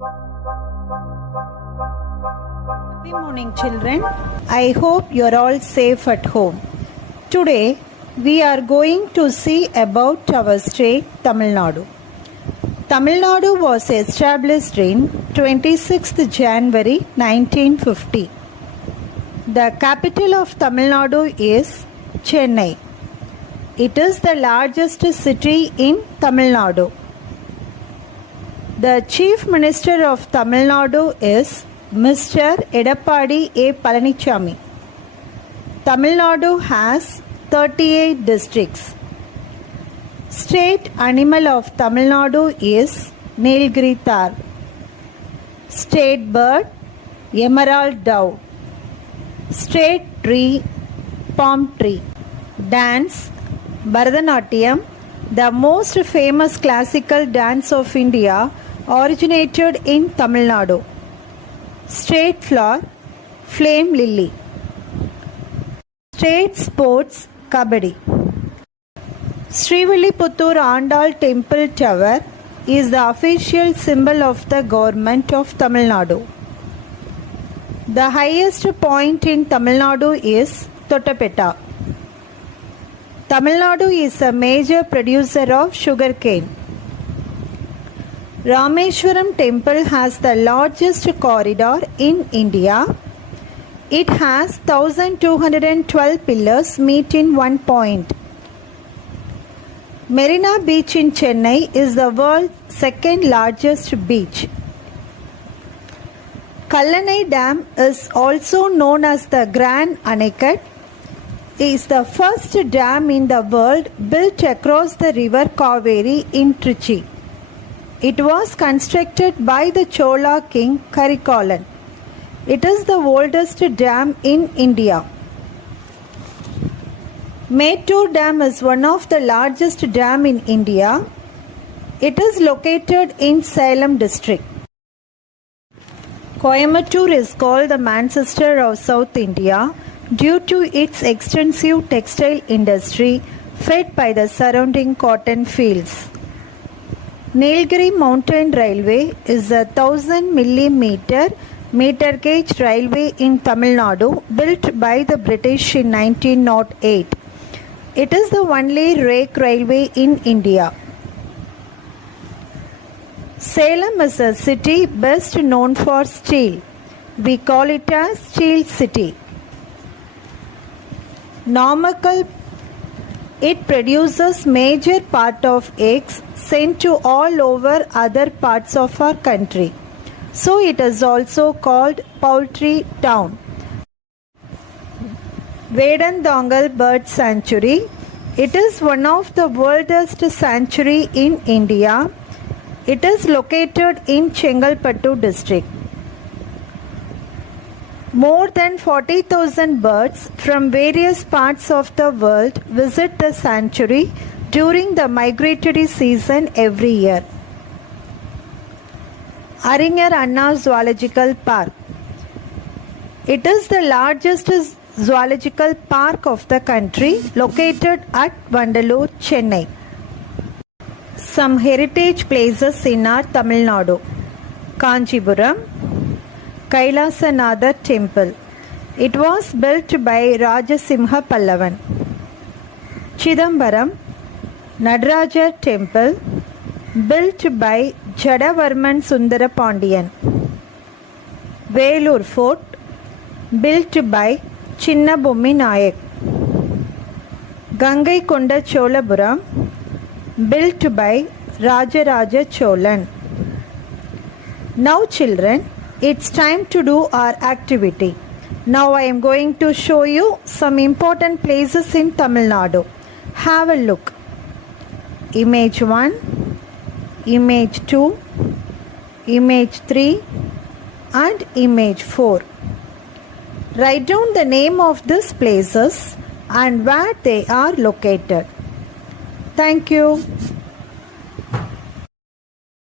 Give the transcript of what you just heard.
Happy morning, children. I hope you are all safe at home. Today, we are going to see about our state, Tamil Nadu. Tamil Nadu was established in 26th January 1950. The capital of Tamil Nadu is Chennai. It is the largest city in Tamil Nadu. The Chief Minister of Tamil Nadu is Mr. Edappadi A. Palanichami. Tamil Nadu has 38 districts. State animal of Tamil Nadu is Nilgiri Tar. State bird Emerald dove. State tree palm tree. Dance Bharatanatyam, the most famous classical dance of India, originated in Tamil Nadu. State flower flame lily. State sports kabaddi. Srivilliputturu Andal Temple Tower is the official symbol of the government of Tamil Nadu. The highest point in Tamil Nadu is Tottapetta. Tamil Nadu is a major producer of sugarcane. Rameshwaram Temple has the largest corridor in India. It has 1212 pillars meet in one point. Marina Beach in Chennai is the world's second largest beach. Kallanai Dam is also known as the Grand Anakat. It is the first dam in the world built across the river Kaveri in Trichy. It was constructed by the Chola king Karikalan. It is the oldest dam in India. Mettur Dam is one of the largest dam in India. It is located in Salem district. Coimbatore is called the Manchester of South India due to its extensive textile industry fed by the surrounding cotton fields. Nilgiri Mountain Railway is a 1000 mm meter gauge railway in Tamil Nadu built by the British in 1908. It is the only rake railway in India. Salem is a city best known for steel. We call it a steel city. Namakkal, it produces major part of eggs sent to all over other parts of our country. So it is also called poultry town. Vedandangal Bird Sanctuary. It is one of the oldest sanctuary in India. It is located in Chengalpattu district. More than 40,000 birds from various parts of the world visit the sanctuary during the migratory season every year. Arinyar Anna Zoological Park. It is the largest zoological park of the country, located at Vandalur, Chennai. Some heritage places in our Tamil Nadu. Kanchipuram, Kailasanatha Temple. It was built by Rajasimha Pallavan. Chidambaram, Nadarajar Temple, built by Jadavarman Sundara Pandiyan. Velur Fort, built by Chinnabommi Nayak. Gangaikonda Cholapuram, built by Rajaraja Cholan. Now children, it's time to do our activity. Now I am going to show you some important places in Tamil Nadu. Have a look. Image 1, Image 2, Image 3 and Image 4. Write down the name of these places and where they are located. Thank you.